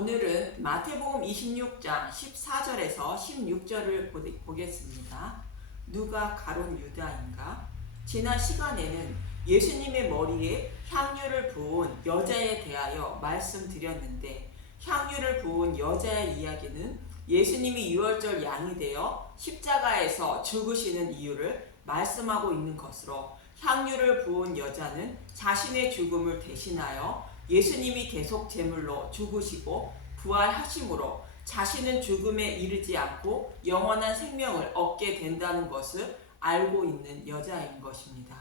오늘은 마태복음 26장 14절에서 16절을 보겠습니다. 누가 가룟 유다인가? 지난 시간에는 예수님의 머리에 향유를 부은 여자에 대하여 말씀드렸는데, 향유를 부은 여자의 이야기는 예수님이 유월절 양이 되어 십자가에서 죽으시는 이유를 말씀하고 있는 것으로, 향유를 부은 여자는 자신의 죽음을 대신하여 예수님이 계속 제물로 죽으시고 부활하심으로 자신은 죽음에 이르지 않고 영원한 생명을 얻게 된다는 것을 알고 있는 여자인 것입니다.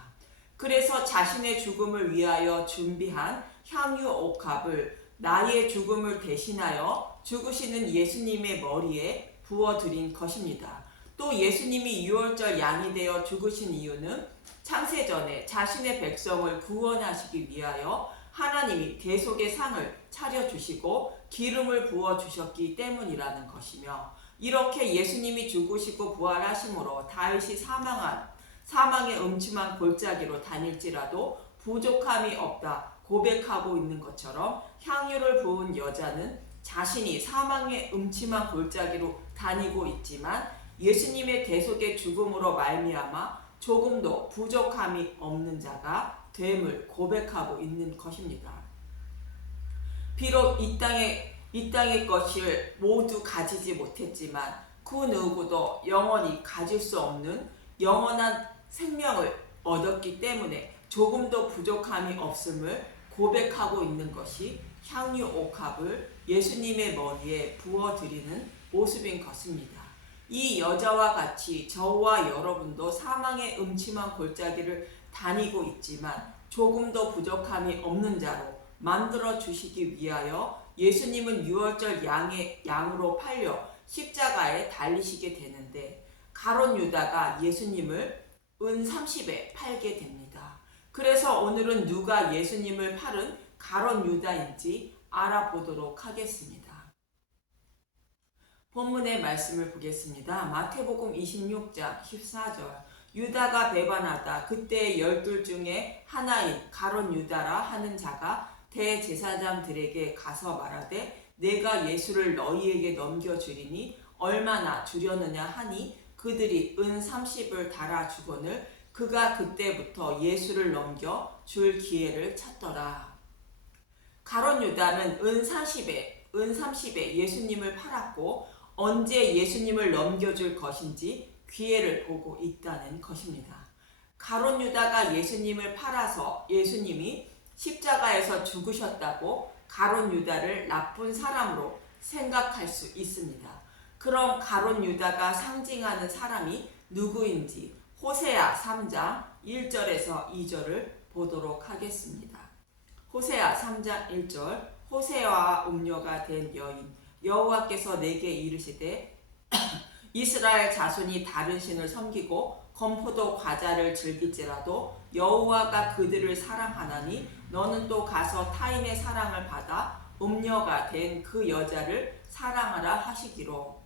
그래서 자신의 죽음을 위하여 준비한 향유 옥합을 나의 죽음을 대신하여 죽으시는 예수님의 머리에 부어드린 것입니다. 또 예수님이 유월절 양이 되어 죽으신 이유는 창세전에 자신의 백성을 구원하시기 위하여 하나님이 대속의 상을 차려주시고 기름을 부어주셨기 때문이라는 것이며, 이렇게 예수님이 죽으시고 부활하심으로 다윗이 사망의 음침한 골짜기로 다닐지라도 부족함이 없다 고백하고 있는 것처럼, 향유를 부은 여자는 자신이 사망의 음침한 골짜기로 다니고 있지만 예수님의 대속의 죽음으로 말미암아 조금도 부족함이 없는 자가 됨을 고백하고 있는 것입니다. 비록 이 땅의 것을 모두 가지지 못했지만 그 누구도 영원히 가질 수 없는 영원한 생명을 얻었기 때문에 조금도 부족함이 없음을 고백하고 있는 것이 향유 옥합을 예수님의 머리에 부어드리는 모습인 것입니다. 이 여자와 같이 저와 여러분도 사망의 음침한 골짜기를 다니고 있지만 조금도 부족함이 없는 자로 만들어 주시기 위하여 예수님은 유월절 양으로 팔려 십자가에 달리시게 되는데, 가룟 유다가 예수님을 은 30에 팔게 됩니다. 그래서 오늘은 누가 예수님을 팔은 가룟 유다인지 알아보도록 하겠습니다. 본문의 말씀을 보겠습니다. 마태복음 26장 14절. 유다가 배반하다 그때 12 중에 하나인 가룟 유다라 하는 자가 대제사장들에게 가서 말하되, 내가 예수를 너희에게 넘겨주리니 얼마나 주려느냐 하니, 그들이 은 30을 달아 주거늘 그가 그때부터 예수를 넘겨 줄 기회를 찾더라. 가룟 유다는 은 30에 예수님을 팔았고 언제 예수님을 넘겨줄 것인지 기회를 보고 있다는 것입니다. 가룟 유다가 예수님을 팔아서 예수님이 십자가에서 죽으셨다고 가룟 유다를 나쁜 사람으로 생각할 수 있습니다. 그럼 가룟 유다가 상징하는 사람이 누구인지 호세아 3장 1절에서 2절을 보도록 하겠습니다. 호세아 3장 1절. 호세아와 음녀가 된 여인 여호와께서 내게 이르시되 이스라엘 자손이 다른 신을 섬기고 건포도 과자를 즐길지라도 여호와가 그들을 사랑하나니 너는 또 가서 타인의 사랑을 받아 음녀가 된 그 여자를 사랑하라 하시기로.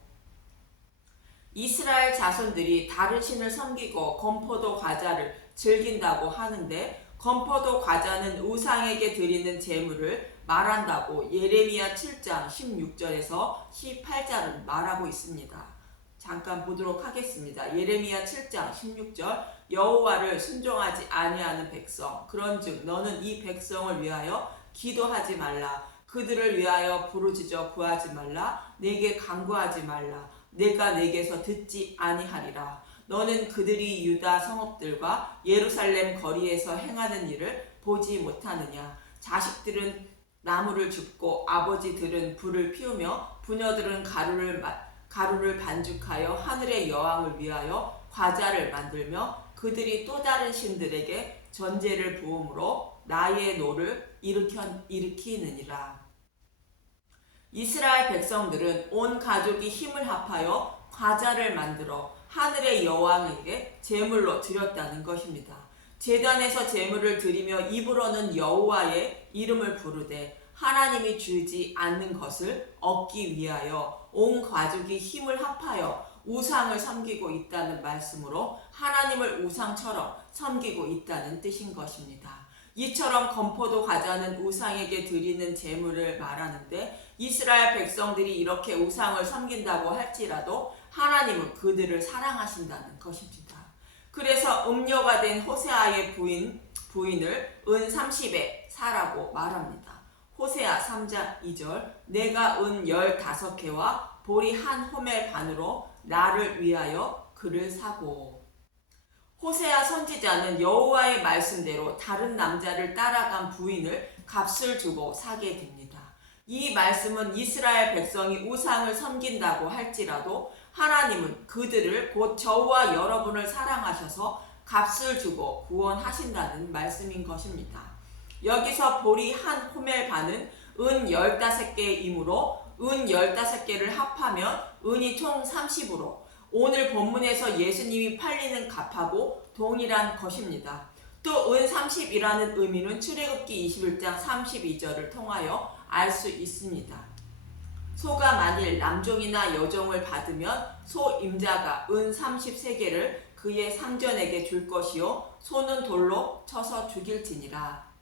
이스라엘 자손들이 다른 신을 섬기고 건포도 과자를 즐긴다고 하는데, 건포도 과자는 우상에게 드리는 제물을 말한다고 예레미야 7장 16절에서 18절은 말하고 있습니다. 잠깐 보도록 하겠습니다. 예레미야 7장 16절. 여호와를 순종하지 아니하는 백성, 그런즉 너는 이 백성을 위하여 기도하지 말라. 그들을 위하여 부르짖어 구하지 말라. 내게 간구하지 말라. 내가 내게서 듣지 아니하리라. 너는 그들이 유다 성읍들과 예루살렘 거리에서 행하는 일을 보지 못하느냐? 자식들은 나무를 줍고 아버지들은 불을 피우며 부녀들은 가루를 반죽하여 하늘의 여왕을 위하여 과자를 만들며 그들이 또 다른 신들에게 전제를 부음으로 나의 노를 일으키느니라. 이스라엘 백성들은 온 가족이 힘을 합하여 과자를 만들어 하늘의 여왕에게 제물로 드렸다는 것입니다. 제단에서 제물을 드리며 입으로는 여호와의 이름을 부르되 하나님이 주지 않는 것을 얻기 위하여 온 가족이 힘을 합하여 우상을 섬기고 있다는 말씀으로 하나님을 우상처럼 섬기고 있다는 뜻인 것입니다. 이처럼 건포도 과자는 우상에게 드리는 제물을 말하는데, 이스라엘 백성들이 이렇게 우상을 섬긴다고 할지라도 하나님은 그들을 사랑하신다는 것입니다. 그래서 음녀가 된 호세아의 부인을 은 30에 사라고 말합니다. 호세아 3장 2절 내가 은 15개와 보리 한 호멜 반으로 나를 위하여 그를 사고. 호세아 선지자는 여호와의 말씀대로 다른 남자를 따라간 부인을 값을 주고 사게 됩니다. 이 말씀은 이스라엘 백성이 우상을 섬긴다고 할지라도 하나님은 그들을 곧 저와 여러분을 사랑하셔서 값을 주고 구원하신다는 말씀인 것입니다. 여기서 보리 한 호멜 반은 은 15개이므로 은 15개를 합하면 은이 총 30으로 오늘 본문에서 예수님이 팔리는 값하고 동일한 것입니다. 또 은 30이라는 의미는 출애굽기 21장 32절을 통하여 알 수 있습니다. 소가 만일 남종이나 여종을 받으면 소 임자가 은 33개를 그의 상전에게 줄 것이요 소는 돌로 쳐서 죽일지니라.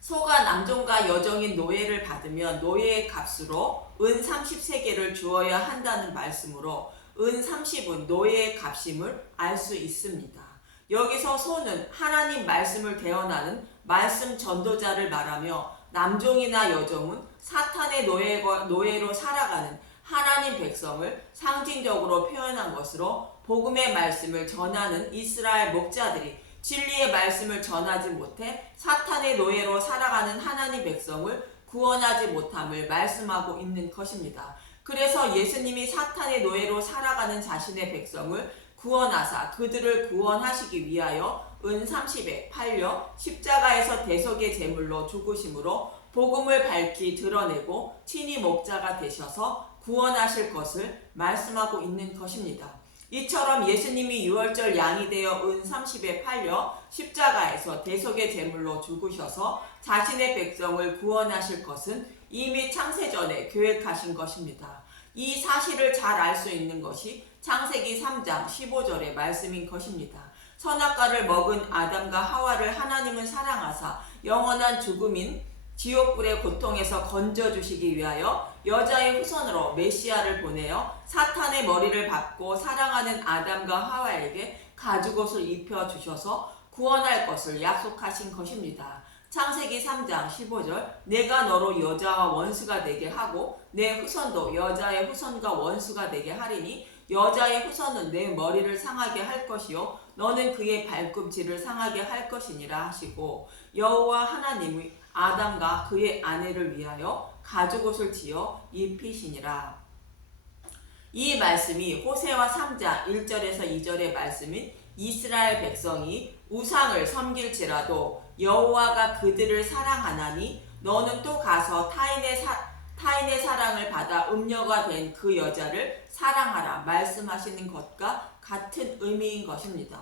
소가 남종과 여종인 노예를 받으면 노예의 값으로 은 33개를 주어야 한다는 말씀으로 은 30은 노예의 값임을 알 수 있습니다. 여기서 소는 하나님 말씀을 대언하는 말씀 전도자를 말하며 남종이나 여종은 사탄의 노예로 살아가는 하나님 백성을 상징적으로 표현한 것으로 복음의 말씀을 전하는 이스라엘 목자들이 진리의 말씀을 전하지 못해 사탄의 노예로 살아가는 하나님 백성을 구원하지 못함을 말씀하고 있는 것입니다. 그래서 예수님이 사탄의 노예로 살아가는 자신의 백성을 구원하사 그들을 구원하시기 위하여 은 30에 팔려 십자가에서 대속의 제물로 죽으심으로 복음을 밝히 드러내고 친히 목자가 되셔서 구원하실 것을 말씀하고 있는 것입니다. 이처럼 예수님이 유월절 양이 되어 은 30에 팔려 십자가에서 대속의 제물로 죽으셔서 자신의 백성을 구원하실 것은 이미 창세전에 계획하신 것입니다. 이 사실을 잘 알 수 있는 것이 창세기 3장 15절의 말씀인 것입니다. 선악과를 먹은 아담과 하와를 하나님은 사랑하사 영원한 죽음인 지옥불의 고통에서 건져주시기 위하여 여자의 후손으로 메시아를 보내어 사탄의 머리를 밟고 사랑하는 아담과 하와에게 가죽옷을 입혀주셔서 구원할 것을 약속하신 것입니다. 창세기 3장 15절 내가 너로 여자와 원수가 되게 하고 내 후손도 여자의 후손과 원수가 되게 하리니 여자의 후손은 내 머리를 상하게 할 것이요 너는 그의 발꿈치를 상하게 할 것이니라 하시고 여호와 하나님이 아담과 그의 아내를 위하여 가죽옷을 지어 입히시니라. 이 말씀이 호세아 3장 1절에서 2절의 말씀인 이스라엘 백성이 우상을 섬길지라도 여호와가 그들을 사랑하나니 너는 또 가서 타인의 사랑을 받아 음녀가 된 그 여자를 사랑하라 말씀하시는 것과 같은 의미인 것입니다.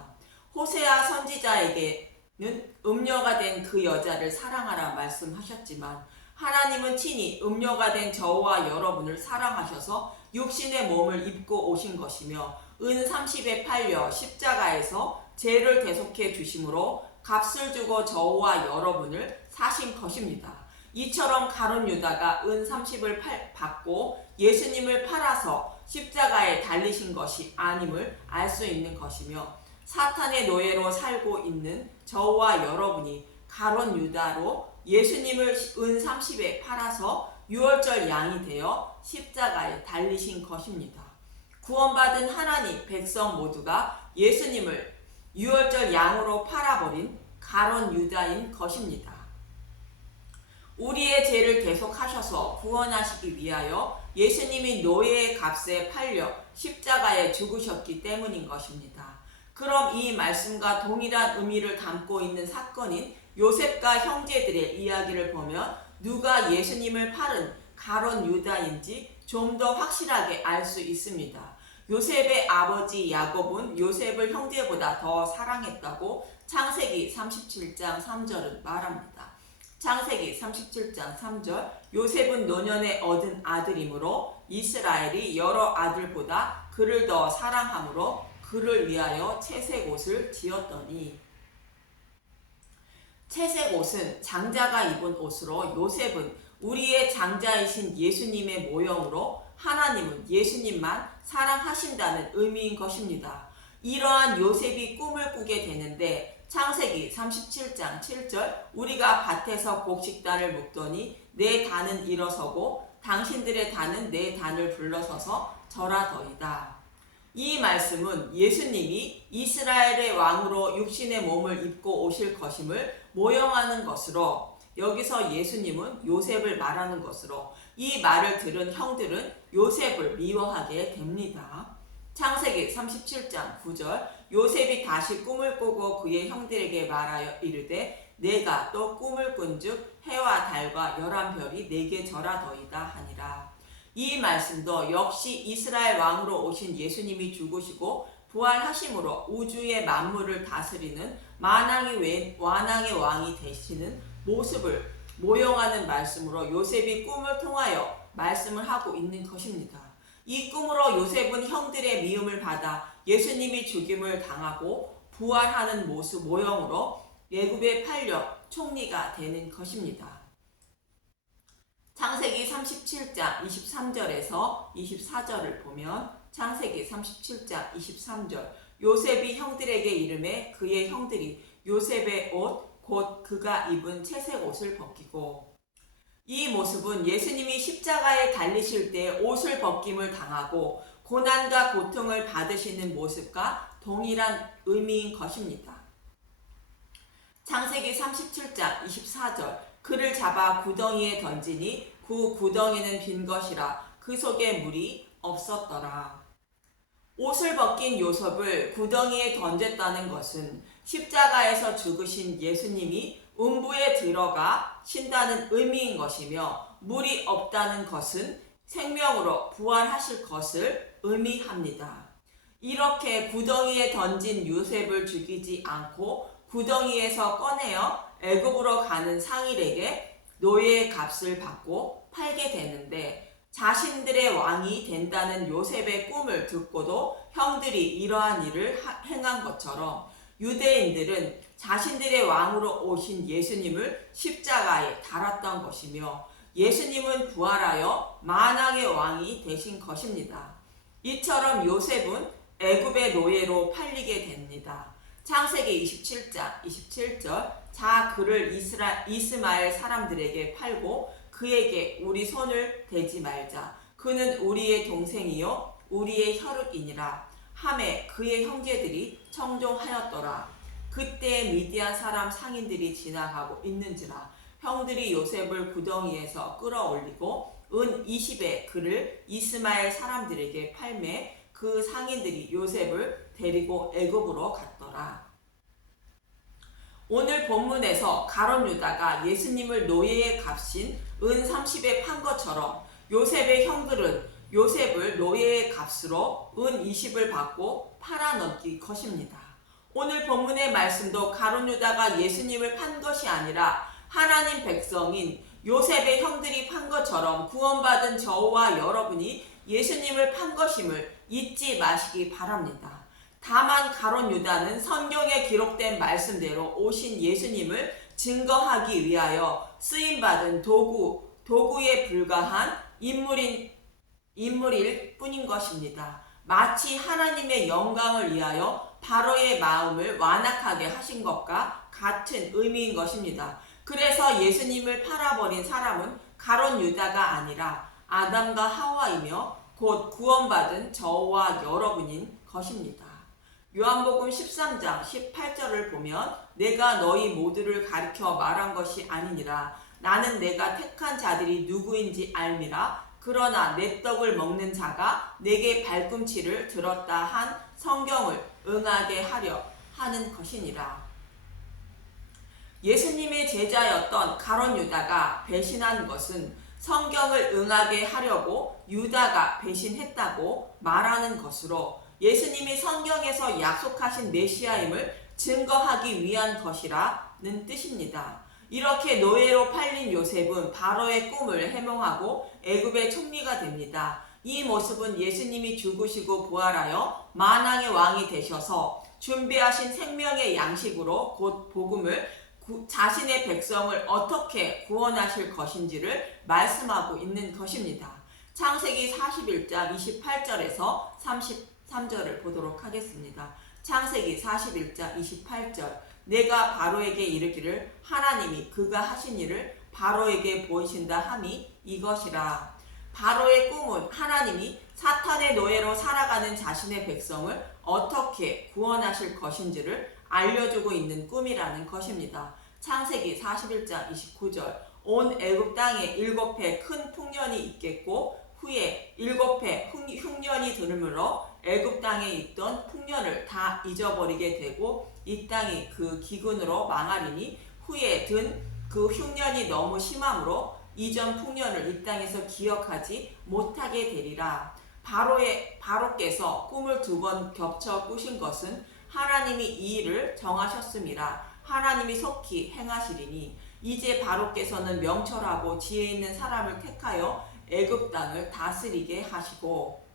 호세아 선지자에게는 음녀가 된 그 여자를 사랑하라 말씀하셨지만 하나님은 친히 음녀가 된 저와 여러분을 사랑하셔서 육신의 몸을 입고 오신 것이며 은 30에 팔려 십자가에서 죄를 대속해 주심으로 값을 주고 저와 여러분을 사신 것입니다. 이처럼 가룟 유다가 은 30을 받고 예수님을 팔아서 십자가에 달리신 것이 아님을 알 수 있는 것이며 사탄의 노예로 살고 있는 저와 여러분이 가룟 유다로 예수님을 은 30에 팔아서 유월절 양이 되어 십자가에 달리신 것입니다. 구원받은 하나님 백성 모두가 예수님을 유월절 양으로 팔아버린 가룟 유다인 것입니다. 우리의 죄를 계속하셔서 구원하시기 위하여 예수님이 노예의 값에 팔려 십자가에 죽으셨기 때문인 것입니다. 그럼 이 말씀과 동일한 의미를 담고 있는 사건인 요셉과 형제들의 이야기를 보면 누가 예수님을 팔은 가룟 유다인지 좀 더 확실하게 알 수 있습니다. 요셉의 아버지 야곱은 요셉을 형제보다 더 사랑했다고 창세기 37장 3절은 말합니다. 창세기 37장 3절 요셉은 노년에 얻은 아들이므로 이스라엘이 여러 아들보다 그를 더 사랑하므로 그를 위하여 채색 옷을 지었더니. 채색 옷은 장자가 입은 옷으로 요셉은 우리의 장자이신 예수님의 모형으로 하나님은 예수님만 사랑하신다는 의미인 것입니다. 이러한 요셉이 꿈을 꾸게 되는데 창세기 37장 7절 우리가 밭에서 곡식단을 묶더니 내 단은 일어서고 당신들의 단은 내 단을 불러서서 절하더이다. 이 말씀은 예수님이 이스라엘의 왕으로 육신의 몸을 입고 오실 것임을 모형하는 것으로 여기서 예수님은 요셉을 말하는 것으로 이 말을 들은 형들은 요셉을 미워하게 됩니다. 창세기 37장 9절 요셉이 다시 꿈을 꾸고 그의 형들에게 말하여 이르되 내가 또 꿈을 꾼즉 해와 달과 11별이 내게 절하더이다 하니라. 이 말씀도 역시 이스라엘 왕으로 오신 예수님이 죽으시고 부활하심으로 우주의 만물을 다스리는 만왕의 왕이 되시는 모습을 모형하는 말씀으로 요셉이 꿈을 통하여 말씀을 하고 있는 것입니다. 이 꿈으로 요셉은 형들의 미움을 받아 예수님이 죽임을 당하고 부활하는 모습 모형으로 애굽에 팔려 총리가 되는 것입니다. 창세기 37장 23절에서 24절을 보면 창세기 37장 23절 요셉이 형들에게 이르매 그의 형들이 요셉의 옷 곧 그가 입은 채색 옷을 벗기고 이 모습은 예수님이 십자가에 달리실 때 옷을 벗김을 당하고 고난과 고통을 받으시는 모습과 동일한 의미인 것입니다. 창세기 37장 24절 그를 잡아 구덩이에 던지니 그 구덩이는 빈 것이라 그 속에 물이 없었더라. 옷을 벗긴 요셉을 구덩이에 던졌다는 것은 십자가에서 죽으신 예수님이 음부에 들어가 신다는 의미인 것이며 물이 없다는 것은 생명으로 부활하실 것을 의미합니다. 이렇게 구덩이에 던진 요셉을 죽이지 않고 구덩이에서 꺼내어 애굽으로 가는 상인에게 노예의 값을 받고 팔게 되는데 자신들의 왕이 된다는 요셉의 꿈을 듣고도 형들이 이러한 일을 행한 것처럼 유대인들은 자신들의 왕으로 오신 예수님을 십자가에 달았던 것이며 예수님은 부활하여 만왕의 왕이 되신 것입니다. 이처럼 요셉은 애굽의 노예로 팔리게 됩니다. 창세기 27장 27절 자 그를 이스마엘 사람들에게 팔고 그에게 우리 손을 대지 말자 그는 우리의 동생이요 우리의 혈육이니라 하매 그의 형제들이 청종하였더라. 그때 미디안 사람 상인들이 지나가고 있는지라 형들이 요셉을 구덩이에서 끌어올리고 은 20에 그를 이스마엘 사람들에게 팔매 그 상인들이 요셉을 데리고 애굽으로 갔더라. 오늘 본문에서 가룟 유다가 예수님을 노예의 값인 은 30에 판 것처럼 요셉의 형들은 요셉을 노예의 값으로 은 20을 받고 팔아넘길 것입니다. 오늘 본문의 말씀도 가룟 유다가 예수님을 판 것이 아니라 하나님 백성인 요셉의 형들이 판 것처럼 구원받은 저와 여러분이 예수님을 판 것임을 잊지 마시기 바랍니다. 다만 가룟 유다는 성경에 기록된 말씀대로 오신 예수님을 증거하기 위하여 쓰임받은 도구에 불과한 인물일 뿐인 것입니다. 마치 하나님의 영광을 위하여 바로의 마음을 완악하게 하신 것과 같은 의미인 것입니다. 그래서 예수님을 팔아버린 사람은 가룟 유다가 아니라 아담과 하와이며 곧 구원받은 저와 여러분인 것입니다. 요한복음 13장 18절을 보면 내가 너희 모두를 가리켜 말한 것이 아니니라 나는 내가 택한 자들이 누구인지 알미라 그러나 내 떡을 먹는 자가 내게 발꿈치를 들었다 한 성경을 응하게 하려 하는 것이니라. 예수님의 제자였던 가룟 유다가 배신한 것은 성경을 응하게 하려고 유다가 배신했다고 말하는 것으로 예수님이 성경에서 약속하신 메시아임을 증거하기 위한 것이라는 뜻입니다. 이렇게 노예로 팔린 요셉은 바로의 꿈을 해몽하고 애굽의 총리가 됩니다. 이 모습은 예수님이 죽으시고 부활하여 만왕의 왕이 되셔서 준비하신 생명의 양식으로 곧 복음을 자신의 백성을 어떻게 구원하실 것인지를 말씀하고 있는 것입니다. 창세기 41장 28절에서 33절을 보도록 하겠습니다. 창세기 41장 28절 내가 바로에게 이르기를 하나님이 그가 하신 일을 바로에게 보이신다 함이 이것이라. 바로의 꿈은 하나님이 사탄의 노예로 살아가는 자신의 백성을 어떻게 구원하실 것인지를 알려주고 있는 꿈이라는 것입니다. 창세기 41장 29절 온 애굽 땅에 7해 큰 풍년이 있겠고 후에 7해 흉년이 들으므로 애굽 땅에 있던 풍년을 다 잊어버리게 되고 이 땅이 그 기근으로 망하리니 후에 든 그 흉년이 너무 심함으로 이전 풍년을 이 땅에서 기억하지 못하게 되리라. 바로께서 꿈을 2번 겹쳐 꾸신 것은 하나님이 이 일을 정하셨음이라. 하나님이 속히 행하시리니 이제 바로께서는 명철하고 지혜 있는 사람을 택하여 애굽 땅을 다스리게 하시고,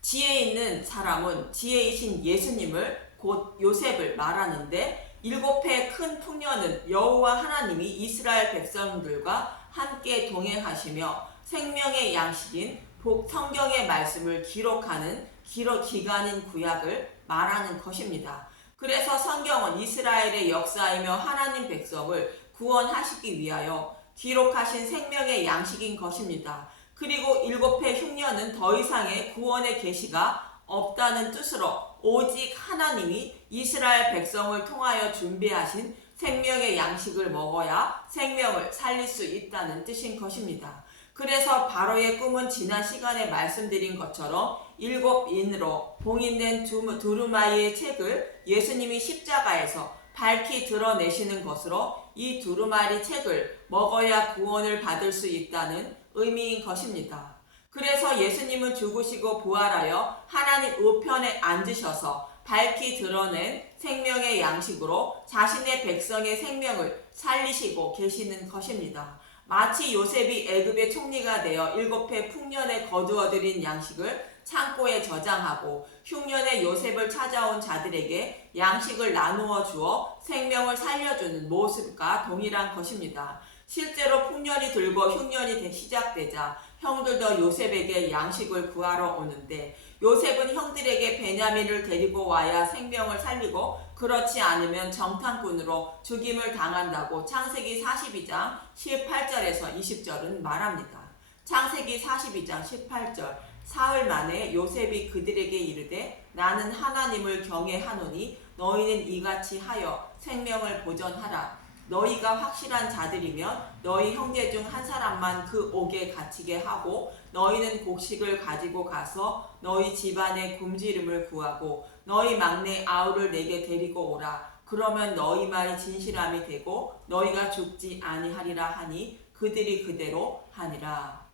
지혜 있는 사람은 지혜이신 예수님을 곧 요셉을 말하는데 7해 큰 풍년은 여호와 하나님이 이스라엘 백성들과 함께 동행하시며 생명의 양식인 성경의 말씀을 기록하는 기간인 구약을 말하는 것입니다. 그래서 성경은 이스라엘의 역사이며 하나님 백성을 구원하시기 위하여 기록하신 생명의 양식인 것입니다. 그리고 7해 흉년은 더 이상의 구원의 계시가 없다는 뜻으로 오직 하나님이 이스라엘 백성을 통하여 준비하신 생명의 양식을 먹어야 생명을 살릴 수 있다는 뜻인 것입니다. 그래서 바로의 꿈은 지난 시간에 말씀드린 것처럼 7인으로 봉인된 두루마리의 책을 예수님이 십자가에서 밝히 드러내시는 것으로 이 두루마리 책을 먹어야 구원을 받을 수 있다는 의미인 것입니다. 그래서 예수님은 죽으시고 부활하여 하나님 우편에 앉으셔서 밝히 드러낸 생명의 양식으로 자신의 백성의 생명을 살리시고 계시는 것입니다. 마치 요셉이 애굽의 총리가 되어 7해 풍년에 거두어들인 양식을 창고에 저장하고 흉년에 요셉을 찾아온 자들에게 양식을 나누어 주어 생명을 살려주는 모습과 동일한 것입니다. 실제로 풍년이 들고 흉년이 시작되자 형들도 요셉에게 양식을 구하러 오는데 요셉은 형들에게 베냐민을 데리고 와야 생명을 살리고 그렇지 않으면 정탐꾼으로 죽임을 당한다고 창세기 42장 18절에서 20절은 말합니다. 창세기 42장 18절 사흘 만에 요셉이 그들에게 이르되 나는 하나님을 경외하노니 너희는 이같이 하여 생명을 보존하라. 너희가 확실한 자들이면 너희 형제 중 한 사람만 그 옥에 갇히게 하고 너희는 곡식을 가지고 가서 너희 집안의 굶주림을 구하고 너희 막내 아우를 내게 데리고 오라. 그러면 너희 말이 진실함이 되고 너희가 죽지 아니하리라 하니 그들이 그대로 하니라.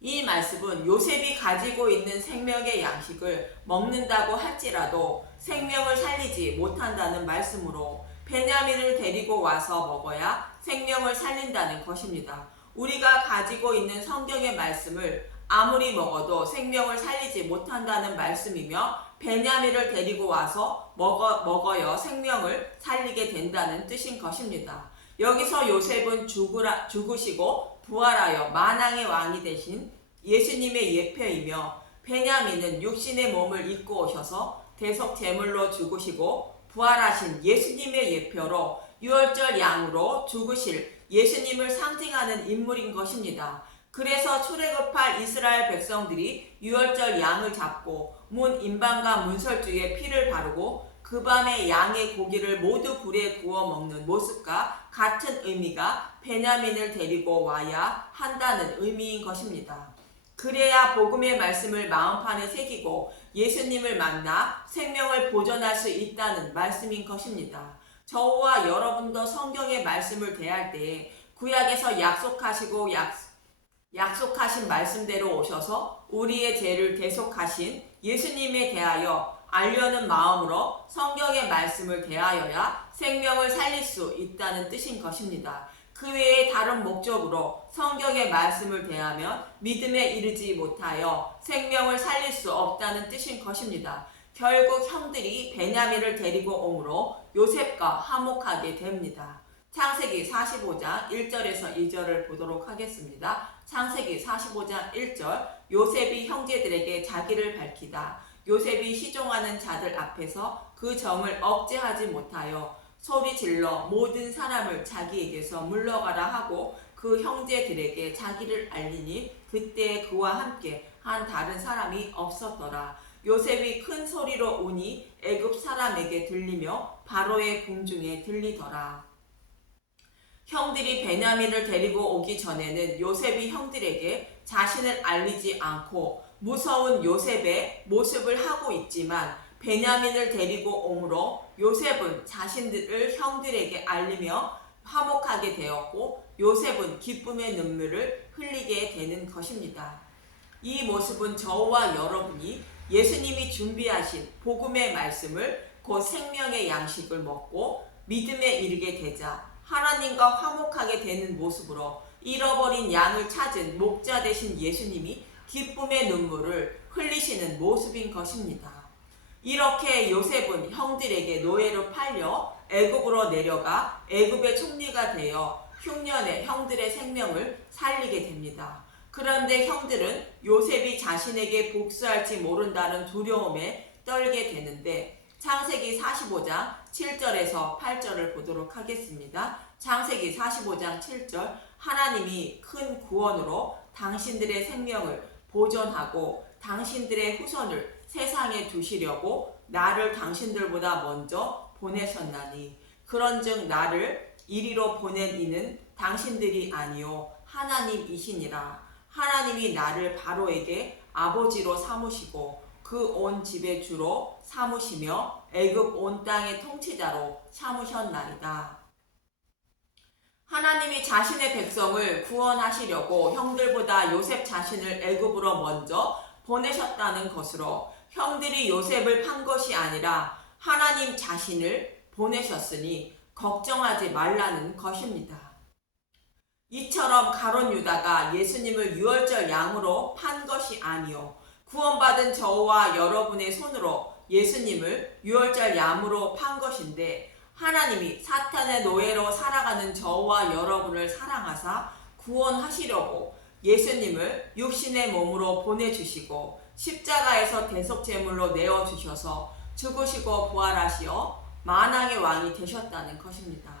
이 말씀은 요셉이 가지고 있는 생명의 양식을 먹는다고 할지라도 생명을 살리지 못한다는 말씀으로 베냐민을 데리고 와서 먹어야 생명을 살린다는 것입니다. 우리가 가지고 있는 성경의 말씀을 아무리 먹어도 생명을 살리지 못한다는 말씀이며 베냐민을 데리고 와서 먹어야 생명을 살리게 된다는 뜻인 것입니다. 여기서 요셉은 죽으시고 부활하여 만왕의 왕이 되신 예수님의 예표이며 베냐민은 육신의 몸을 입고 오셔서 대속 제물로 죽으시고 부활하신 예수님의 예표로 유월절 양으로 죽으실 예수님을 상징하는 인물인 것입니다. 그래서 출애굽할 이스라엘 백성들이 유월절 양을 잡고 문 임방과 문설주에 피를 바르고 그 밤에 양의 고기를 모두 불에 구워 먹는 모습과 같은 의미가 베냐민을 데리고 와야 한다는 의미인 것입니다. 그래야 복음의 말씀을 마음판에 새기고 예수님을 만나 생명을 보존할 수 있다는 말씀인 것입니다. 저와 여러분도 성경의 말씀을 대할 때 구약에서 약속하신 말씀대로 오셔서 우리의 죄를 대속하신 예수님에 대하여 알려는 마음으로 성경의 말씀을 대하여야 생명을 살릴 수 있다는 뜻인 것입니다. 그 외에 다른 목적으로 성경의 말씀을 대하면 믿음에 이르지 못하여 생명을 살릴 수 없다는 뜻인 것입니다. 결국 형들이 베냐민을 데리고 오므로 요셉과 화목하게 됩니다. 창세기 45장 1절에서 2절을 보도록 하겠습니다. 창세기 45장 1절 요셉이 형제들에게 자기를 밝히다. 요셉이 시종하는 자들 앞에서 그 점을 억제하지 못하여 소리질러 모든 사람을 자기에게서 물러가라 하고 그 형제들에게 자기를 알리니 그때 그와 함께 한 다른 사람이 없었더라. 요셉이 큰 소리로 우니 애굽 사람에게 들리며 바로의 궁중에 들리더라. 형들이 베냐민을 데리고 오기 전에는 요셉이 형들에게 자신을 알리지 않고 무서운 요셉의 모습을 하고 있지만 베냐민을 데리고 오므로 요셉은 자신들을 형들에게 알리며 화목하게 되었고 요셉은 기쁨의 눈물을 흘리게 되는 것입니다. 이 모습은 저와 여러분이 예수님이 준비하신 복음의 말씀을 곧 생명의 양식을 먹고 믿음에 이르게 되자 하나님과 화목하게 되는 모습으로 잃어버린 양을 찾은 목자 되신 예수님이 기쁨의 눈물을 흘리시는 모습인 것입니다. 이렇게 요셉은 형들에게 노예로 팔려 애굽으로 내려가 애굽의 총리가 되어 흉년에 형들의 생명을 살리게 됩니다. 그런데 형들은 요셉이 자신에게 복수할지 모른다는 두려움에 떨게 되는데 창세기 45장 7절에서 8절을 보도록 하겠습니다. 창세기 45장 7절 하나님이 큰 구원으로 당신들의 생명을 보존하고 당신들의 후손을 세상에 두시려고 나를 당신들보다 먼저 보내셨나니 그런즉 나를 이리로 보낸 이는 당신들이 아니요 하나님이시니라. 하나님이 나를 바로에게 아버지로 삼으시고 그 온 집의 주로 삼으시며 애굽 온 땅의 통치자로 삼으셨나이다. 하나님이 자신의 백성을 구원하시려고 형들보다 요셉 자신을 애굽으로 먼저 보내셨다는 것으로 형들이 요셉을 판 것이 아니라 하나님 자신을 보내셨으니 걱정하지 말라는 것입니다. 이처럼 가룟 유다가 예수님을 유월절 양으로 판 것이 아니요 구원받은 저와 여러분의 손으로 예수님을 유월절 양으로 판 것인데 하나님이 사탄의 노예로 살아가는 저와 여러분을 사랑하사 구원하시려고 예수님을 육신의 몸으로 보내주시고 십자가에서 대속제물로 내어주셔서 죽으시고 부활하시어 만왕의 왕이 되셨다는 것입니다.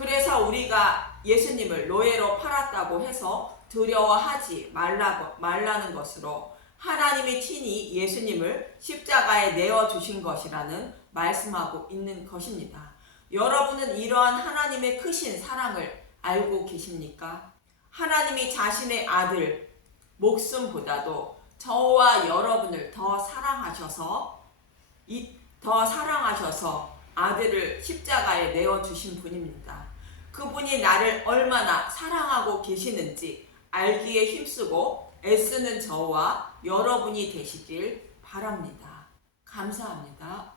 그래서 우리가 예수님을 노예로 팔았다고 해서 두려워하지 말라는 것으로 하나님이 친히 예수님을 십자가에 내어주신 것이라는 말씀하고 있는 것입니다. 여러분은 이러한 하나님의 크신 사랑을 알고 계십니까? 하나님이 자신의 아들 목숨보다도 저와 여러분을 더 사랑하셔서 아들을 십자가에 내어주신 분입니다. 그분이 나를 얼마나 사랑하고 계시는지 알기에 힘쓰고 애쓰는 저와 여러분이 되시길 바랍니다. 감사합니다.